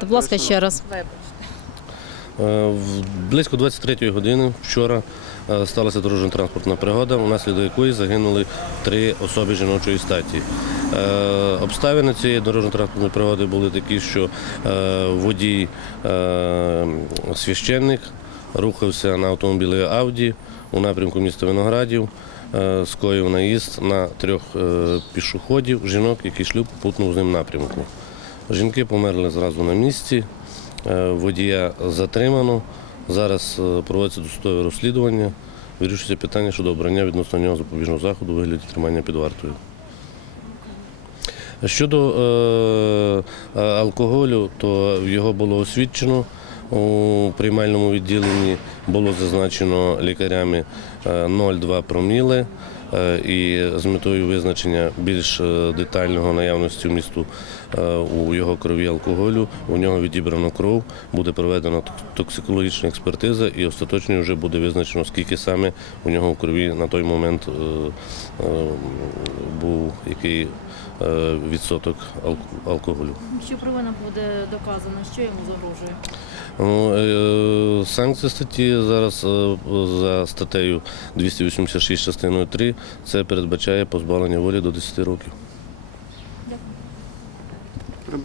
Будь ласка, ще раз. Е, Близько 23-ї години вчора е, сталася дорожньо-транспортна пригода, внаслідок якої загинули три особи жіночої статі. Е, Обставини цієї дорожньо-транспортної пригоди були такі, що водій священник рухався на автомобілі Ауді у напрямку міста Виноградів. Скоїв наїзд на трьох пішоходів, жінок, які йшли в з ним напрямку. Жінки померли зразу на місці. Е, Водія затримано. Зараз е, проводиться досудове розслідування. Вирішується питання щодо обрання відносно нього запобіжного заходу у вигляді тримання під вартою. Щодо е, е, алкоголю, то його було освідчено у приймальному відділенні, було зазначено лікарями е, 0,2 проміли. Е, І з метою визначення більш е, детального наявності в місту у його крові алкоголю, у нього відібрано кров, буде проведена токсикологічна експертиза і остаточно вже буде визначено, скільки саме у нього в крові на той момент е, е, був який е, відсоток алкоголю. Якщо провина буде доказана, що йому загрожує? Ну, Санкції статті зараз е, за статтею 286 частиною 3 це передбачає позбавлення волі до 10 років.